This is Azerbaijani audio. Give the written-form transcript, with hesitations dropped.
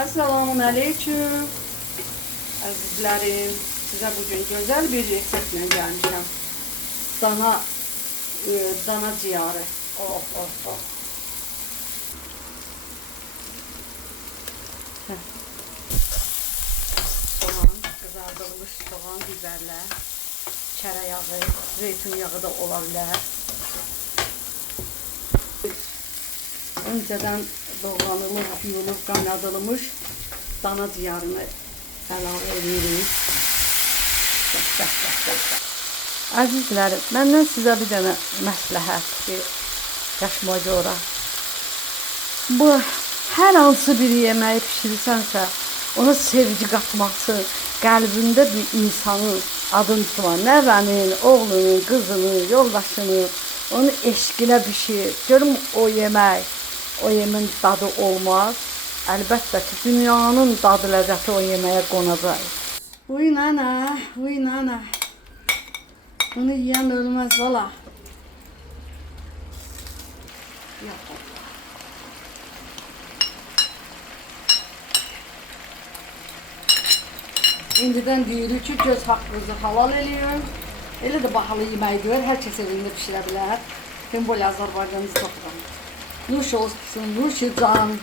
Esselamun Aleyküm. Əzizlərim, sizə bugün gözəl bir reseptlə gəlmişəm. Dana ciyarı. Oh, oh, oh. Soğan, qızardılmış soğan, biberlər, çərə yağı, zeytun yağı da ola bilər. Öncədən doğranılıb, yuyulub, qaynadılmış dana ciyarını əlavə edirik. Əzizlərim, məndən sizə bir dənə məsləhət, bir yaşıma görə. Bu, hər hansı bir yeməyi pişirirsənsə, ona sevgi qatmaq üçün qəlbində bir insanın adını tutma, nəvənin, oğlunun, qızının, yoldaşının, onu eşqilə pişir. Görüm o yemək, o yemin dadı olmaz. Əlbəttə ki, dünyanın dadı ləzzəti o yeməyə qonacaq. Uy nana, uy nana. Bunu yiyən ölməz valla. İndidən deyirik ki, göz haqqınızı halal eləyin. Elə də bahalı yemək gör, hər kəs evində pişirə bilər. Ben böyle Azərbaycanı çoxdan. Nuş olsun, nuş can.